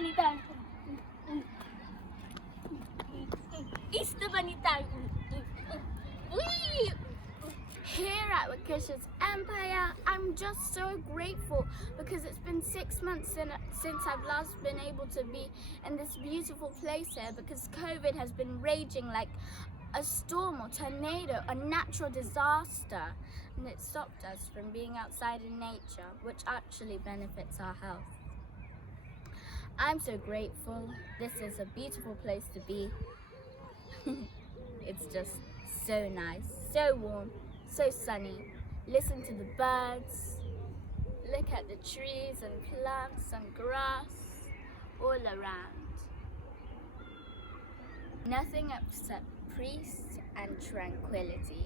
bunny time. Easter bunny time. Whee! Here at Wekisha's Empire, I'm just so grateful because it's been 6 months since I've last been able to be in this beautiful place here, because COVID has been raging like a storm or tornado, a natural disaster, and it stopped us from being outside in nature, which actually benefits our health. I'm so grateful. This is a beautiful place to be. It's just so nice, so warm, so sunny. Listen to the birds, look at the trees and plants and grass all around. Nothing except peace and tranquility.